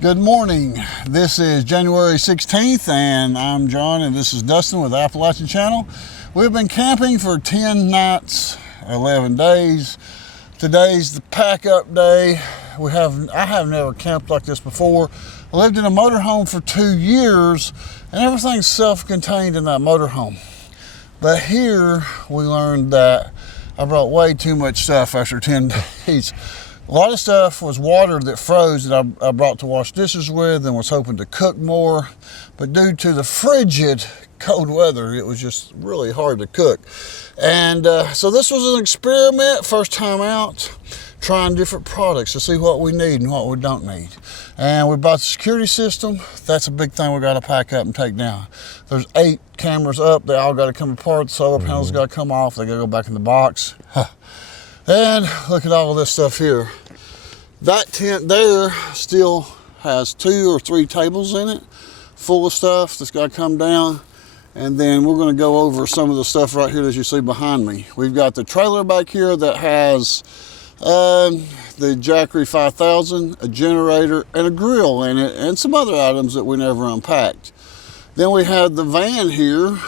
Good morning. This is January 16th and I'm John and this is Dustin with the Appalachian channel. We've been camping for 10 nights, 11 days. Today's the pack up day. I have never camped like this before. I lived in a motorhome for 2 years and everything's self-contained in that motorhome. But here we learned that I brought way too much stuff after 10 days. A lot of stuff was water that froze that I brought to wash dishes with and was hoping to cook more. But due to the frigid cold weather, it was just really hard to cook. And so this was an experiment, first time out, trying different products to see what we need and what we don't need. And we bought the security system. That's a big thing we got to pack up and take down. There's 8 cameras up. They all got to come apart. The solar panels got to come off. They got to go back in the box. And look at all of this stuff here. That tent there still has 2 or 3 tables in it full of stuff that's got to come down. And then we're going to go over some of the stuff right here that you see behind me. We've got the trailer back here that has the Jackery 5000, a generator, and a grill in it, and some other items that we never unpacked. Then we have the van here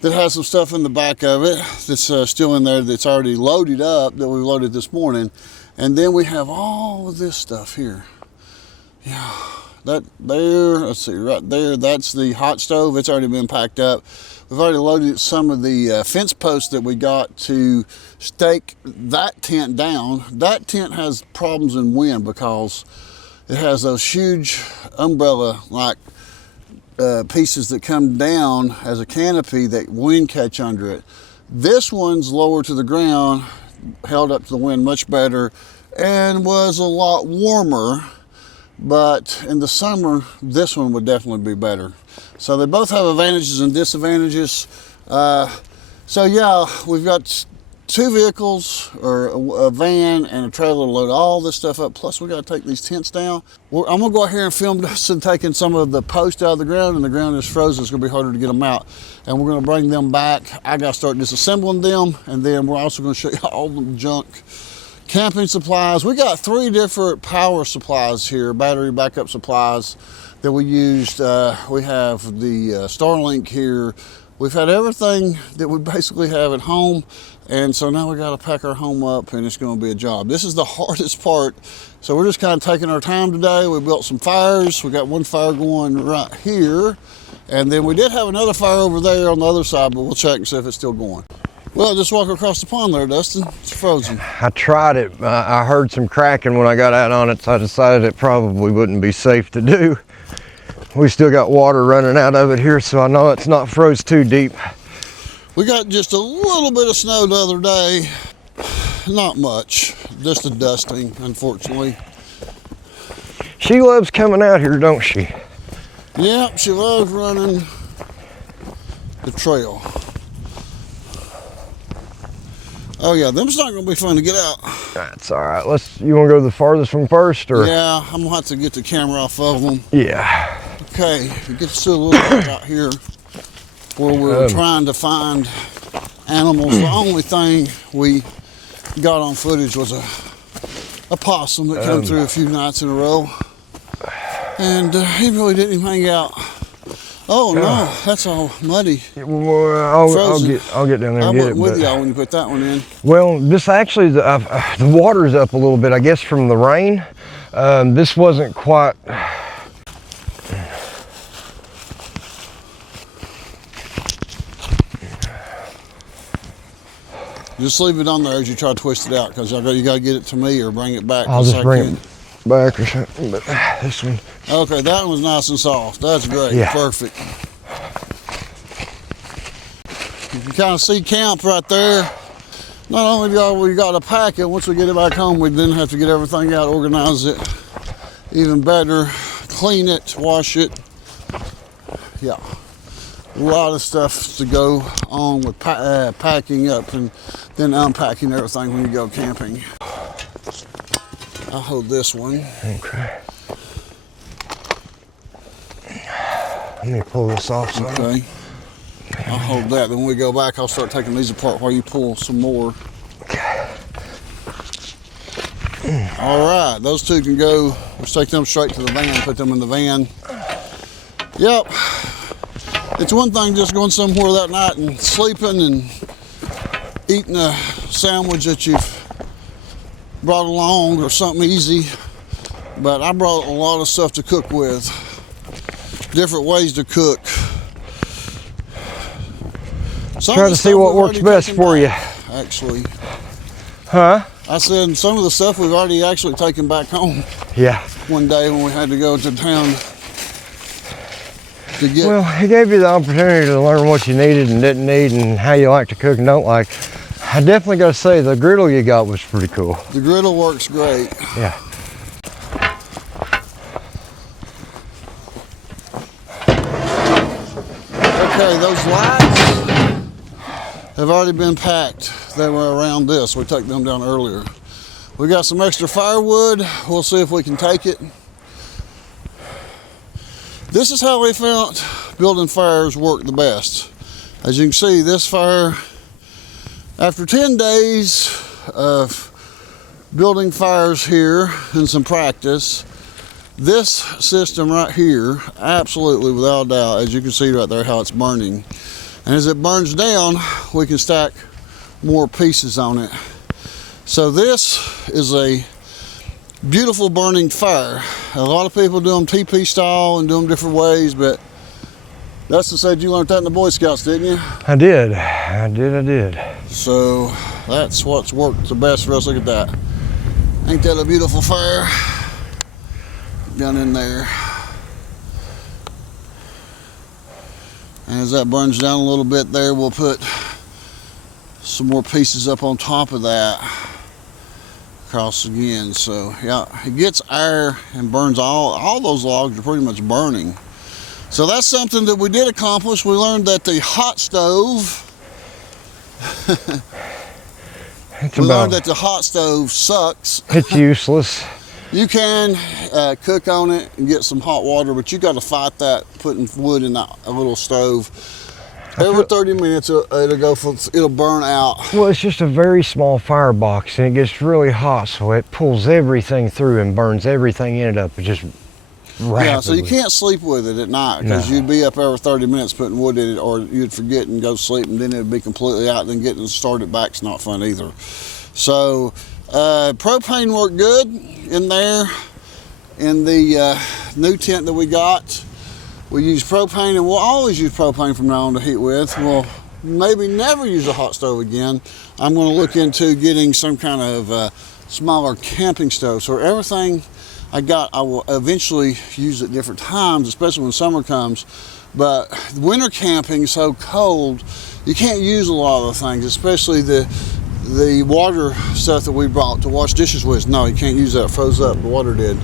that has some stuff in the back of it that's still in there that's already loaded up, that we loaded this morning. And then we have all of this stuff here. Yeah, that there, let's see, right there, that's the hot stove. It's already been packed up. We've already loaded some of the fence posts that we got to stake that tent down. That tent has problems in wind because it has those huge umbrella-like pieces that come down as a canopy that wind catch under it. This one's lower to the ground, held up to the wind much better, and was a lot warmer. But in the summer, this one would definitely be better. So they both have advantages and disadvantages. So yeah, we've got 2 vehicles, or a van and a trailer to load all this stuff up. Plus we got to take these tents down. I'm gonna go out here and film Dustin taking some of the posts out of the ground, and the ground is frozen. It's gonna be harder to get them out. And we're gonna bring them back. I gotta start disassembling them. And then we're also gonna show you all the junk camping supplies. We got 3 different power supplies here, battery backup supplies that we used. We have the Starlink here. We've had everything that we basically have at home. And so now we got to pack our home up, and it's going to be a job. This is the hardest part. So we're just kind of taking our time today. We built some fires. We got one fire going right here. And then we did have another fire over there on the other side, but we'll check and see if it's still going. Well, just walk across the pond there, Dustin. It's frozen. I tried it. I heard some cracking when I got out on it, so I decided it probably wouldn't be safe to do. We still got water running out of it here, so I know it's not froze too deep. We got just a little bit of snow the other day. Not much, just a dusting, unfortunately. She loves coming out here, don't she? Yep, she loves running the trail. Oh yeah, them's not gonna be fun to get out. That's all right. You wanna go to the farthest one first, or? Yeah, I'm gonna have to get the camera off of them. Yeah. Okay, we get to see a little bit out here where we're trying to find animals. The only thing we got on footage was a possum that came through a few nights in a row. And he really didn't even hang out. Oh no, that's all muddy. I'll get down there and get it. I went with y'all when you put that one in. Well, this actually, the water's up a little bit, I guess, from the rain. This wasn't quite. Just leave it on there as you try to twist it out, because you got to get it to me or bring it back. I'll just bring it back or something, but this one. Okay, that one was nice and soft. That's great. Yeah. Perfect. You can kind of see camp right there. Not only do we got to pack it, once we get it back home, we then have to get everything out, organize it even better, clean it, wash it. Yeah. A lot of stuff to go on with packing up and then unpacking everything when you go camping. I'll hold this one. Okay. Let me pull this off. So okay. I'll hold that. Then when we go back, I'll start taking these apart while you pull some more. Okay. All right, those two can go. Let's take them straight to the van, put them in the van. Yep. It's one thing just going somewhere that night and sleeping and eating a sandwich that you've brought along or something easy, but I brought a lot of stuff to cook with, different ways to cook. Try to see what works best for you. Actually. Huh? I said some of the stuff we've already actually taken back home. Yeah. One day when we had to go to town to get. Well, it gave you the opportunity to learn what you needed and didn't need and how you like to cook and don't like. I definitely got to say the griddle you got was pretty cool. The griddle works great. Yeah. Okay, those lights have already been packed. They were around this. We took them down earlier. We got some extra firewood. We'll see if we can take it. This is how we found building fires work the best. As you can see, this fire, after 10 days of building fires here and some practice, this system right here, absolutely without a doubt, as you can see right there how it's burning. And as it burns down, we can stack more pieces on it. So this is a beautiful burning fire. A lot of people do them TP style and do them different ways, but Dustin said you learned that in the Boy Scouts, didn't you? I did. So that's what's worked the best for us. Look at that. Ain't that a beautiful fire? Down in there. And as that burns down a little bit there, we'll put some more pieces up on top of that across again. So yeah, it gets air and burns all those logs are pretty much burning. So that's something that we did accomplish. We learned that the hot stove learned that the hot stove sucks. It's useless. You can cook on it and get some hot water, but you got to fight that putting wood in a little stove. Every 30 minutes it'll burn out. Well, it's just a very small firebox and it gets really hot, so it pulls everything through and burns everything in it up. It just rapidly. Yeah, so you can't sleep with it at night because No. you'd be up every 30 minutes putting wood in it, or you'd forget and go to sleep, and then it'd be completely out. Then getting started back's not fun either. So propane worked good in there. In the new tent that we got, we use propane, and we'll always use propane from now on to heat with. We'll maybe never use a hot stove again. I'm going to look into getting some kind of smaller camping stove. So everything I got, I will eventually use at different times, especially when summer comes. But winter camping is so cold, you can't use a lot of the things, especially the water stuff that we brought to wash dishes with. No, you can't use that. It froze up. The water did.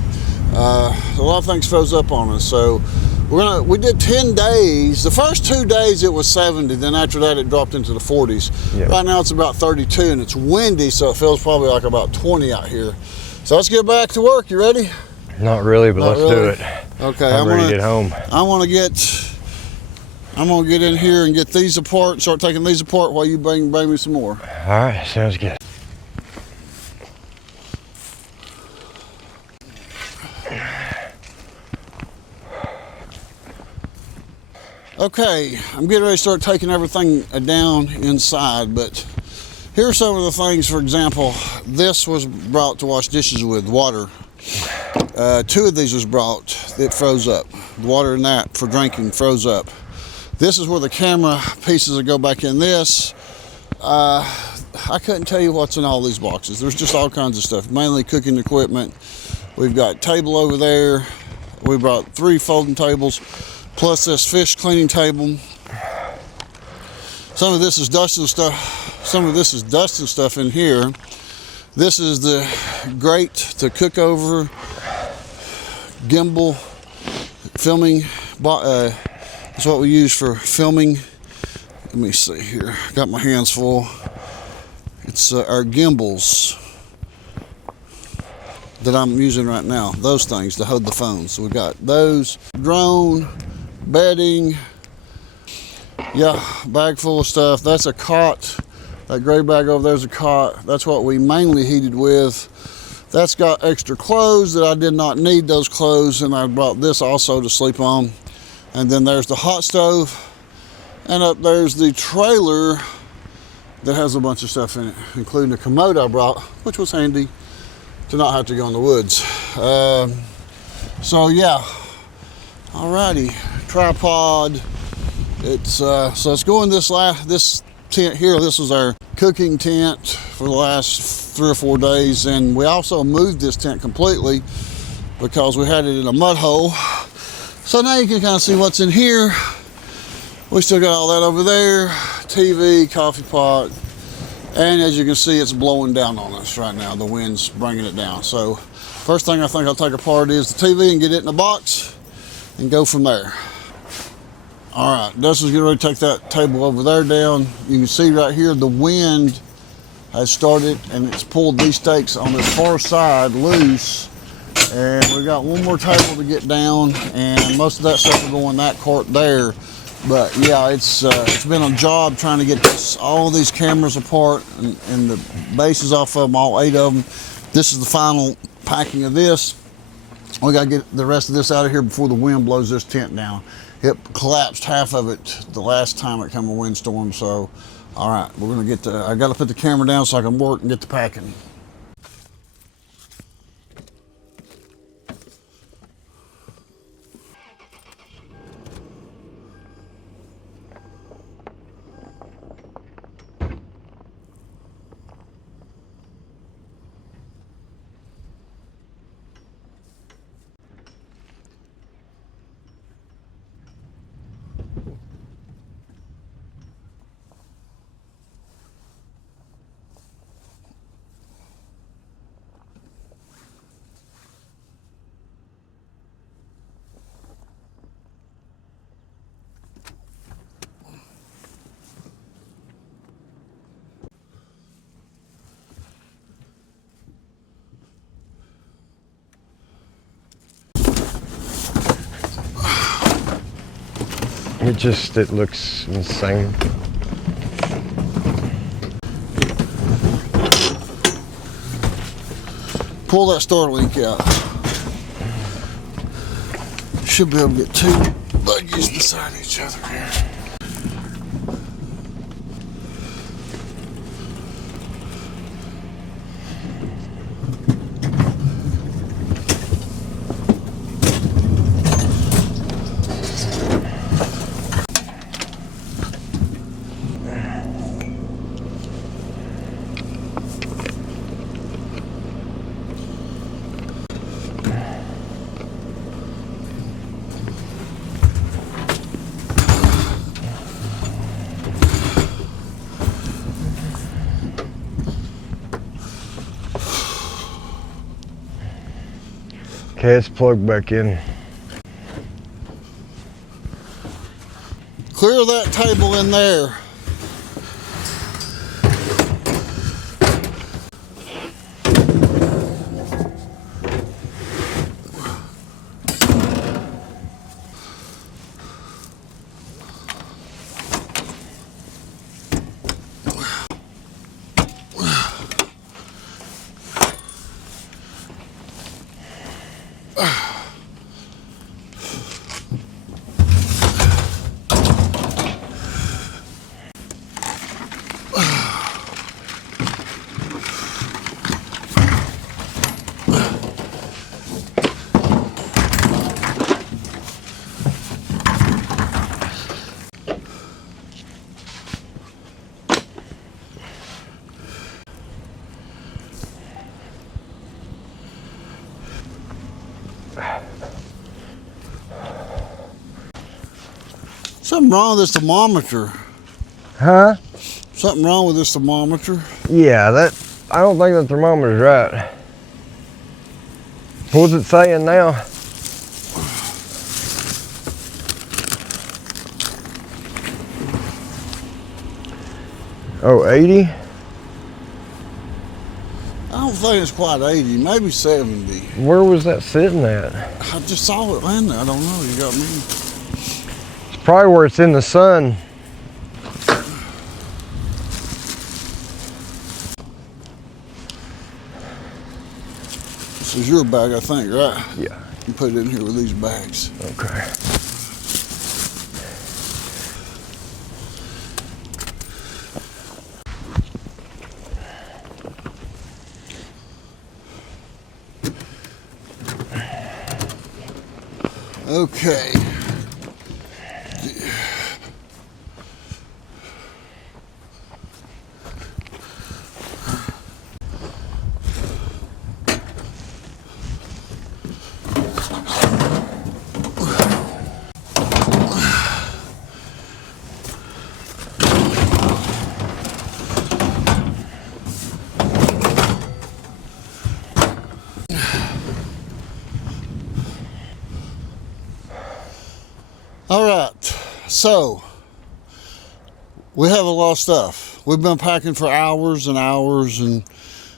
A lot of things froze up on us. So we did 10 days. The first 2 days it was 70. Then after that it dropped into the 40s. Yeah. Right now it's about 32 and it's windy, so it feels probably like about 20 out here. So let's get back to work. You ready? Not really, but let's do it. Okay, I'm ready to get home. I'm gonna get in here and get these apart, start taking these apart while you bring me some more. All right, sounds good. Okay, I'm getting ready to start taking everything down inside, but here are some of the things. For example, this was brought to wash dishes with water. 2 of these was brought, it froze up. The water in that for drinking froze up. This is where the camera pieces will go back in this. I couldn't tell you what's in all these boxes. There's just all kinds of stuff, mainly cooking equipment. We've got table over there. We brought 3 folding tables, plus this fish cleaning table. Some of this is Dustin stuff. Some of this is Dustin stuff in here. This is the grate to cook over, gimbal, filming. That's what we use for filming. Let me see here. Got my hands full. It's our gimbals that I'm using right now. Those things to hold the phone. So we got those. Drone, bedding. Yeah, bag full of stuff. That's a cot. That gray bag over there's a cot. That's what we mainly heated with That's got extra clothes that I did not need those clothes, and I brought this also to sleep on. And then there's the hot stove, and up there's the trailer that has a bunch of stuff in it, including a commode I brought, which was handy to not have to go in the woods. So yeah, alrighty, tripod. It's so let's go in this tent here. This was our cooking tent for the last 3 or 4 days, and we also moved this tent completely because we had it in a mud hole. So now you can kind of see what's in here. We still got all that over there, TV, coffee pot, and as you can see, it's blowing down on us right now. The wind's bringing it down. So first thing I think I'll take apart is the TV and get it in a box and go from there. All right, Dustin's getting ready to take that table over there down. You can see right here the wind has started and it's pulled these stakes on this far side loose. And we got one more table to get down, and most of that stuff will go in that cart there. But yeah, it's been a job trying to get all these cameras apart and the bases off of them, all 8 of them. This is the final packing of this. We got to get the rest of this out of here before the wind blows this tent down. It collapsed half of it the last time it came a windstorm. So, all right, we're gonna get I got to put the camera down so I can work and get the packing. It looks insane. Pull that star link out. Should be able to get 2 buggies beside each other here. Okay, it's plugged back in. Clear that table in there. Something wrong with this thermometer. Huh? Something wrong with this thermometer. Yeah, I don't think the thermometer's right. What's it saying now? Oh, 80? I don't think it's quite 80, maybe 70. Where was that sitting at? I just saw it land there. I don't know. You got me. It's probably where it's in the sun. This is your bag, I think, right? Yeah. You put it in here with these bags. Okay. Okay. All right, so we have a lot of stuff. We've been packing for hours and hours and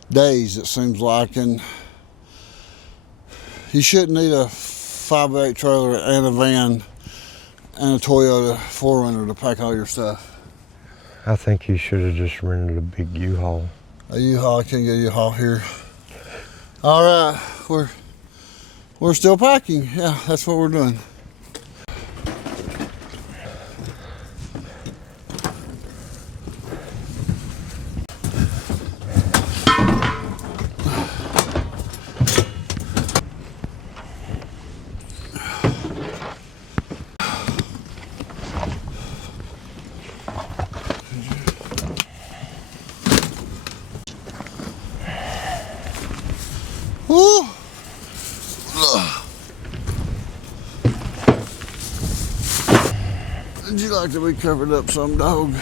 days, it seems like, and you shouldn't need a 5x8 trailer and a van and a Toyota 4Runner to pack all your stuff. I think you should have just rented a big U-Haul. A U-Haul, I can't get a U-Haul here. All right, we're still packing. Yeah, that's what we're doing. Woo! Would you like to be covered up some, dog?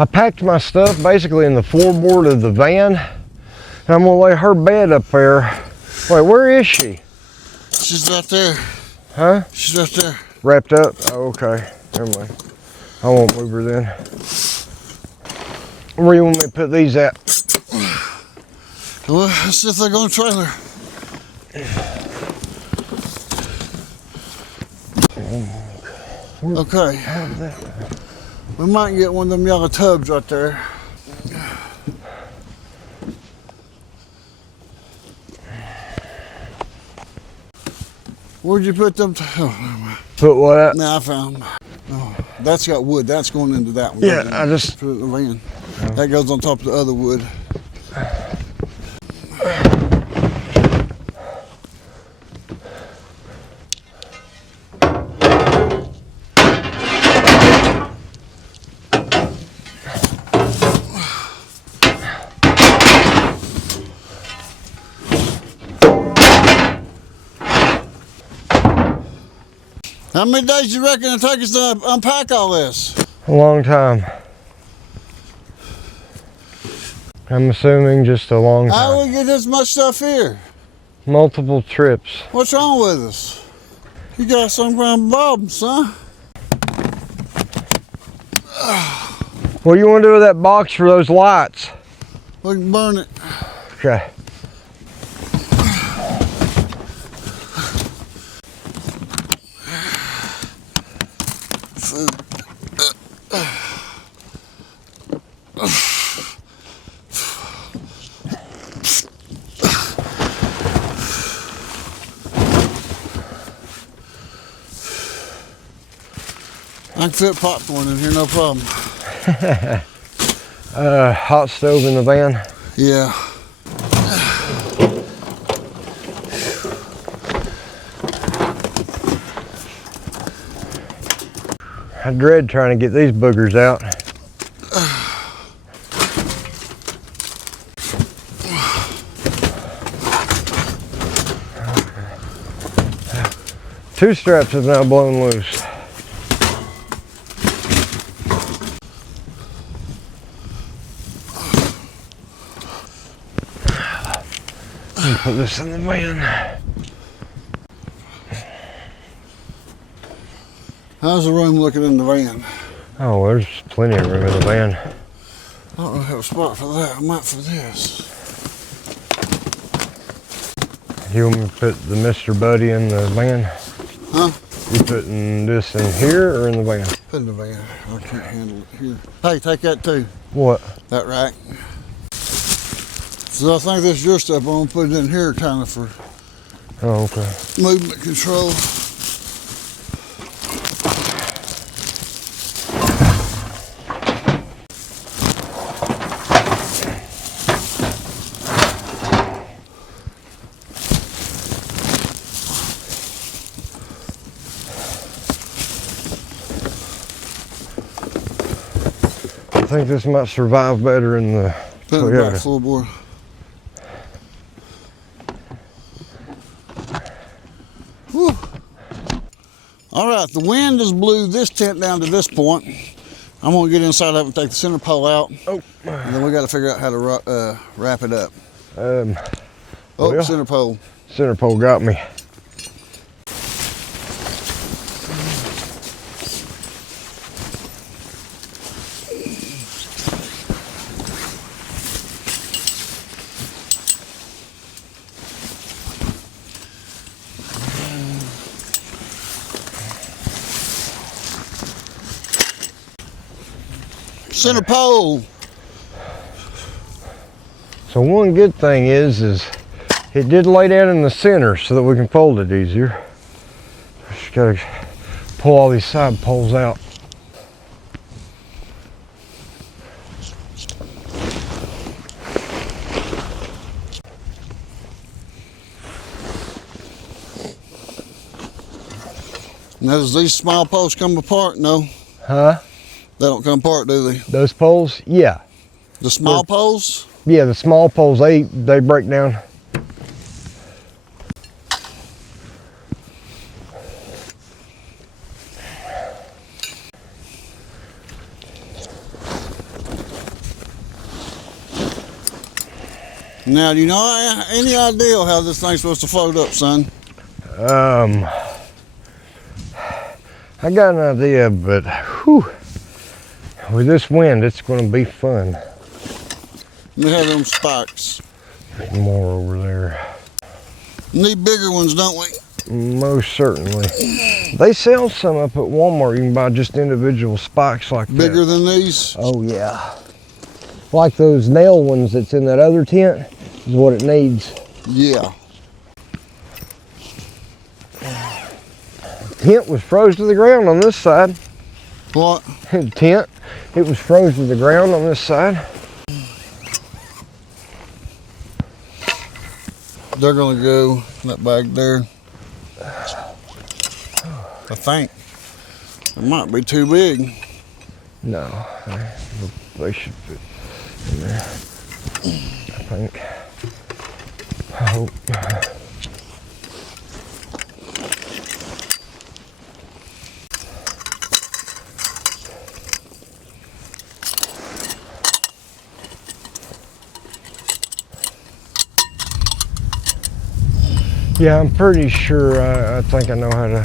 I packed my stuff basically in the floorboard of the van, and I'm gonna lay her bed up there. Wait, where is she? She's right there. Huh? She's right there. Wrapped up? Oh, okay. Never mind. I won't move her then. Where you want me to put these at? Well, let's see if they go in the trailer. Okay. We might get one of them yellow tubs right there. Where'd you put them? Oh, never mind. Put what at? Now I found them. Oh, that's got wood. That's going into that one. Yeah, I just put it in the van. That goes on top of the other wood. How many days you reckon it'll take us to unpack all this? a long time. I'm assuming just a long time. How do we get this much stuff here? Multiple trips. What's wrong with us? You got some kind of problem, son. What do you want to do with that box for those lights? We can burn it. Okay. Food. I can fit popcorn in here, no problem. Hot stove in the van. Yeah. I dread trying to get these boogers out. Two straps have now blown loose. Put this in the van. How's the room looking in the van? Oh, there's plenty of room in the van. I don't really have a spot for that. I might for this. You want me to put the Mr. Buddy in the van? Huh? You putting this in here or in the van? Put in the van. I can't handle it here. Hey, take that too. What? That rack. So I think this is your stuff. I'm gonna put it in here kind of for Okay. movement control. I think this might survive better in the Put it in the back Toyota. floorboard. Whew. All right, the wind has blew this tent down to this point. I'm gonna get inside of it and take the center pole out. Oh. And then we gotta figure out how to wrap it up. Well, Center pole. center pole got me. Center pole. So one good thing is it did lay down in the center so that we can fold it easier. Just gotta pull all these side poles out. Now, does these small poles come apart? No, Huh? they don't come apart, do they? Those poles? Yeah. The small poles? Yeah, the small poles, they break down. Now, do you know any idea how this thing's supposed to float up, son? I got an idea, but whew, with this wind, it's going to be fun. Let me have them spikes. More over there. Need bigger ones, don't we? Most certainly. They sell some up at Walmart. You can buy just individual spikes like that. Bigger than these? Oh yeah. Like those nail ones that's in that other tent is what it needs. Yeah. Tent was froze to the ground on this side. What? Tent, it was froze to the ground on this side. They're gonna go in that bag there. I think. It might be too big. No, they should fit in there. I think. I hope. Yeah, I'm pretty sure. I think I know how to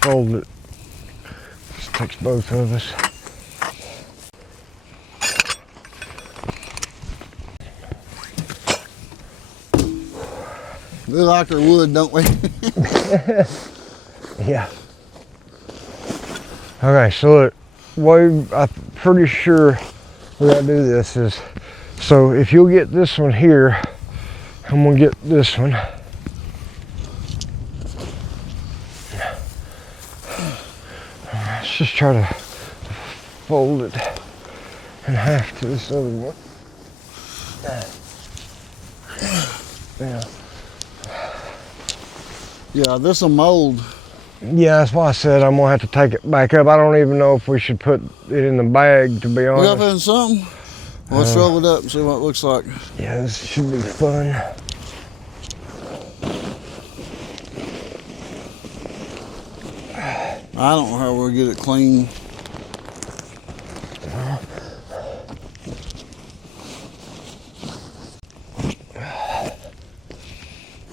fold it. Just takes both of us. We like our wood, don't we? Yeah. Okay, so look, I'm pretty sure we gotta do this is, so if you'll get this one here, I'm gonna get this one. Let's just try to fold it in half to this other one. Yeah. Yeah, this will mold. Yeah, that's why I said I'm gonna have to take it back up. I don't even know if we should put it in the bag, to be We honest. got to put in something? Well, let's roll it up and see what it looks like. Yeah, this should be fun. I don't know how we'll get it clean.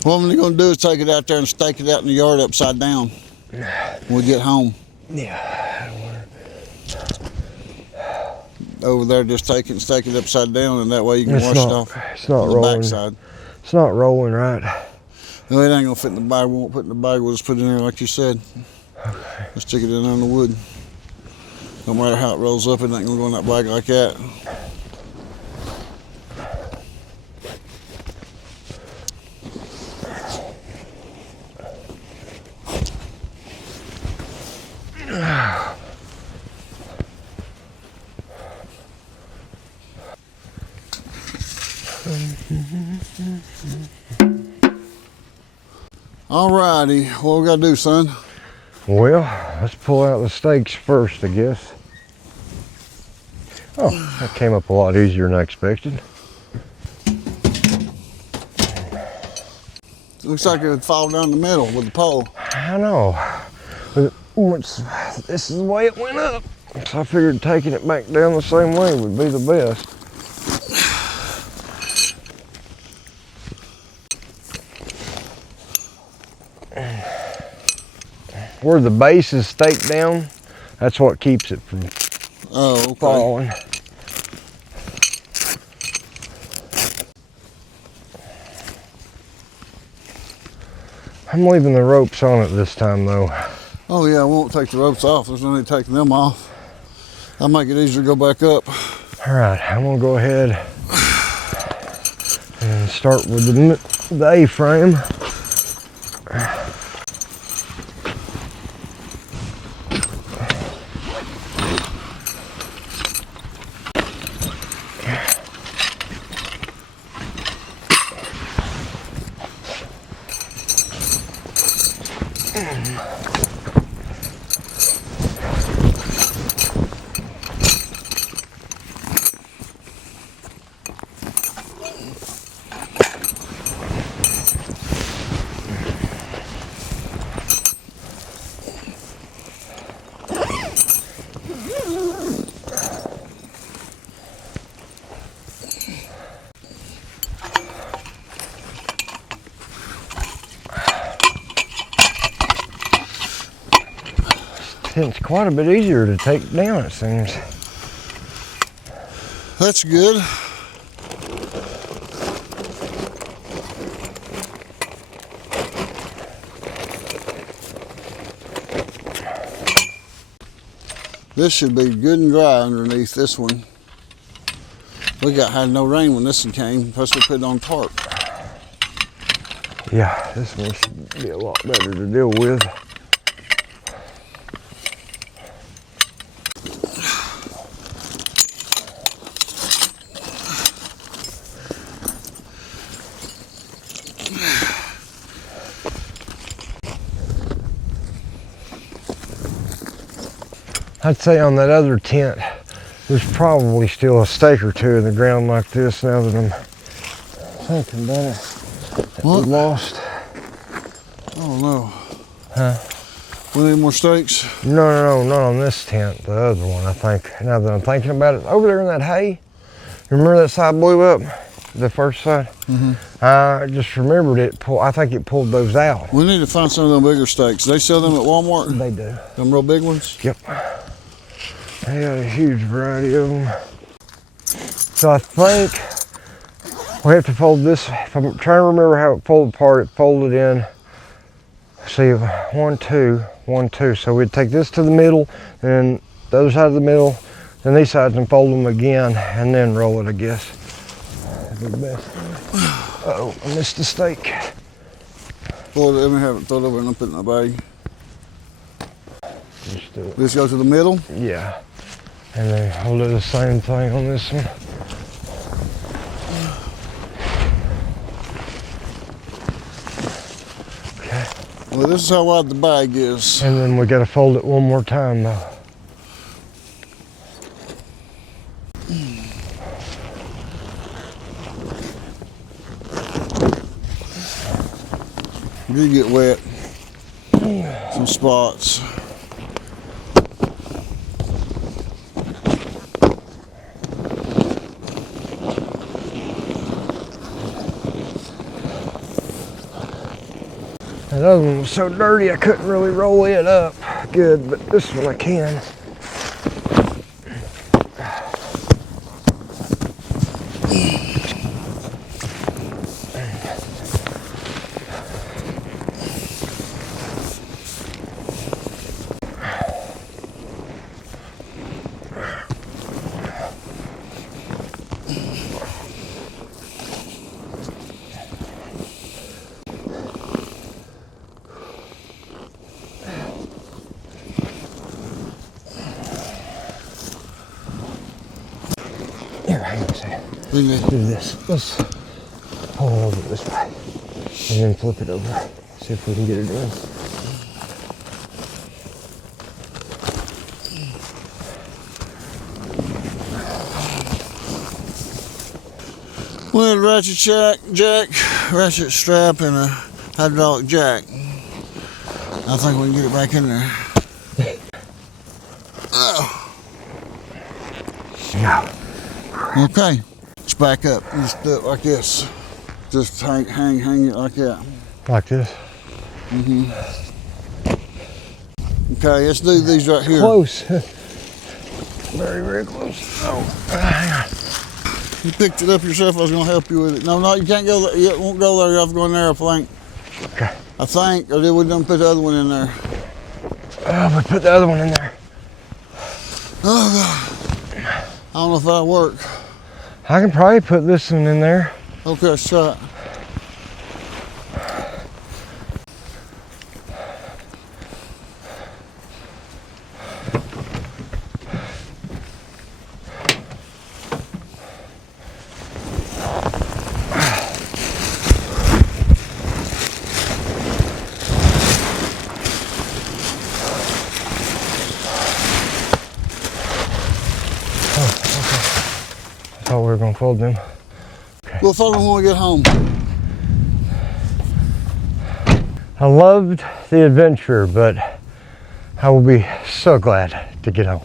What I'm gonna do is take it out there and stake it out in the yard upside down when we get home. Yeah. Over there, just take it and stake it upside down, and that way you can It's wash not, it off it's not on the rolling. backside. It's not rolling right. No, it ain't gonna fit in the bag. We won't put it in the bag. We'll just put it in there like you said. Okay. Let's stick it in on the wood. No matter how it rolls up, it ain't gonna go in that bag like that. Alrighty, what we gotta do, son? Well, let's pull out the stakes first, I guess. Oh, that came up a lot easier than I expected. Looks like it would fall down the middle with the pole. I know. But this is the way it went up. So I figured taking it back down the same way would be the best. Where the base is staked down, that's what keeps it from falling. I'm leaving the ropes on it this time though. Oh yeah, I won't take the ropes off. There's no need taking them off. I'll make it easier to go back up. All right, I'm gonna go ahead and start with the A-frame. It's quite a bit easier to take down, it seems. That's good. This should be good and dry underneath this one. We had no rain when this one came, plus we put it on tarp. Yeah, this one should be a lot better to deal with. I'd say on that other tent, there's probably still a stake or two in the ground like this now that I'm thinking about it. What? We lost. Oh no. Huh? We need more stakes? No, not on this tent. The other one, I think. Now that I'm thinking about it, over there in that hay, remember that side blew up? The first side? Mm-hmm. I just remembered it. I think it pulled those out. We need to find some of them bigger stakes. They sell them at Walmart? They do. Them real big ones? Yep. They got a huge variety of them. So I think we have to fold this. If I'm trying to remember how it folded apart, it folded in, see, 1, 2, 1, 2. So we'd take this to the middle, and the other side of the middle, then these sides and fold them again, and then roll it, I guess. That'd be the best. Uh-oh, I missed the stake. Well, let me have it thrown over and put it in the bag. Just do it. This goes to the middle? Yeah. And then I'll do the same thing on this one. Okay. Well, this is how wide the bag is. And then we got to fold it one more time though. It did get wet. Some spots. That other one was so dirty I couldn't really roll it up good, but this one I can. hang on a second. Do Do this. Let's pull it over this way. And then flip it over. See if we can get it in. With a ratchet jack, ratchet strap, and a hydraulic jack. I think we can get it back in there. Oh. Yeah. Okay, let's back up. Just do it like this. Just hang it like that. Like this? Mm-hmm. Okay, let's do these right here. Close. Very, very close. Oh, hang on. You picked it up yourself. I was going to help you with it. No, you can't go there. It won't go there. You have to go in there, I think. Okay. I think. Or did we done put the other one in there? Oh, we put the other one in there. Oh, God. I don't know if that'll work. I can probably put this one in there. Okay, let's try it. I thought we were going to fold them. Okay. We'll fold them when we get home. I loved the adventure, but I will be so glad to get home.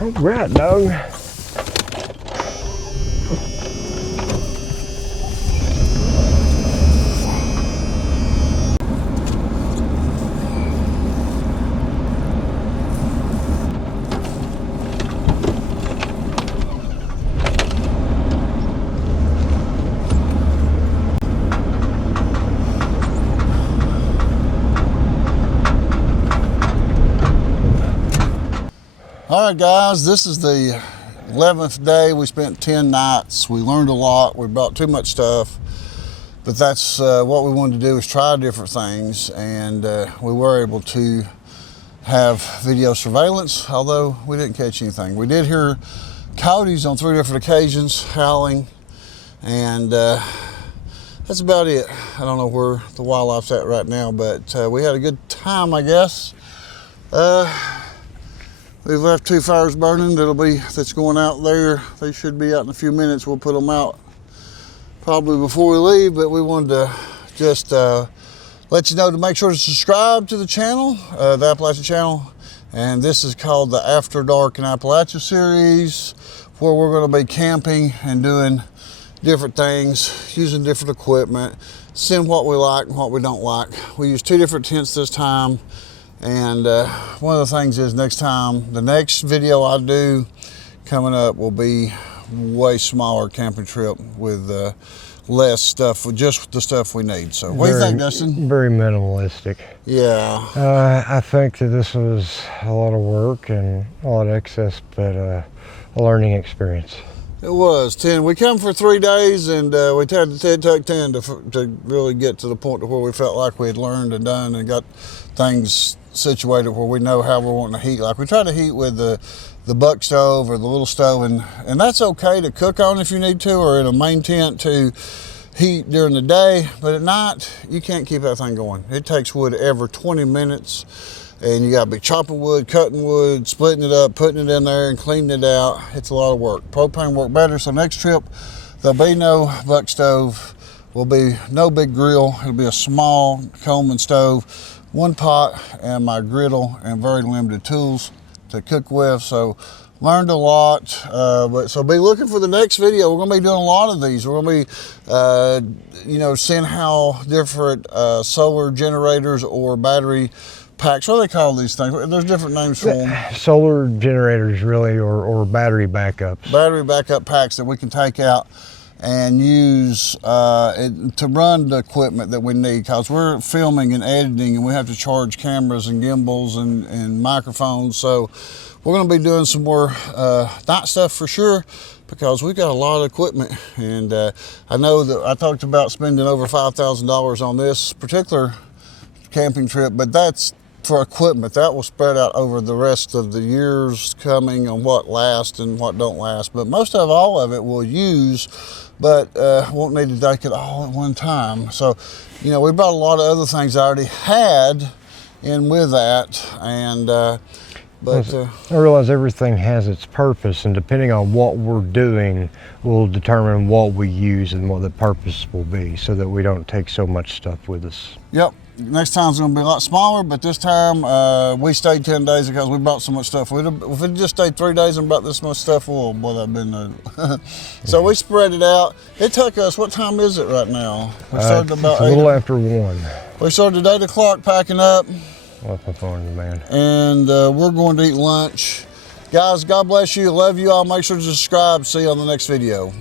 All right, dog. All right, guys, this is the 11th day. We spent 10 nights. We learned a lot. We brought too much stuff, but that's what we wanted to do, is try different things, and we were able to have video surveillance, although we didn't catch anything. We did hear coyotes on 3 different occasions, howling, and that's about it. I don't know where the wildlife's at right now, but we had a good time, I guess. We've left 2 fires burning that's going out there. They should be out in a few minutes. We'll put them out probably before we leave, but we wanted to just let you know to make sure to subscribe to the channel, the Appalachian channel. And this is called the After Dark in Appalachia series, where we're going to be camping and doing different things, using different equipment, seeing what we like and what we don't like. We used 2 different tents this time. And one of the things is the next video I do coming up will be way smaller camping trip with less stuff, with just the stuff we need. So what do you think, Dustin? Very minimalistic. Yeah. I think that this was a lot of work and a lot of excess, but a learning experience. It was 10. We come for 3 days, and we had to take 10 to really get to the point to where we felt like we had learned and done and got things situated where we know how we're wanting to heat. Like we try to heat with the buck stove or the little stove, and that's okay to cook on if you need to, or in a main tent to heat during the day, but at night you can't keep that thing going. It takes wood every 20 minutes, and you got to be chopping wood, cutting wood, splitting it up, putting it in there and cleaning it out. It's a lot of work. Propane work better. So next trip there'll be no buck stove, will be no big grill. It'll be a small Coleman stove, 1 pot, and my griddle, and very limited tools to cook with. So learned a lot, so be looking for the next video. We're gonna be doing a lot of these. We're gonna be seeing how different solar generators or battery packs, what do they call these things? There's different names for them. Solar generators, really, or battery backups. Battery backup packs that we can take out and use it to run the equipment that we need, because we're filming and editing and we have to charge cameras and gimbals and microphones. So we're going to be doing some more night stuff for sure, because we've got a lot of equipment. And I know that I talked about spending over $5,000 on this particular camping trip, but that's for equipment. That will spread out over the rest of the years coming on what lasts and what don't last. But most of all of it we'll use, but won't need to take it all at one time. So, you know, we brought a lot of other things I already had in with that, and I realize everything has its purpose, and depending on what we're doing will determine what we use and what the purpose will be, so that we don't take so much stuff with us. Yep. Next time's gonna be a lot smaller, but this time we stayed 10 days because we brought so much stuff. If we just stayed 3 days and brought this much stuff, well, boy, that'd been so we spread it out. It took us, what time is it right now? We started about a little after 1. We started at 8 o'clock packing up. What's my phone, man? And we're going to eat lunch. Guys, God bless you. Love you all. Make sure to subscribe. See you on the next video.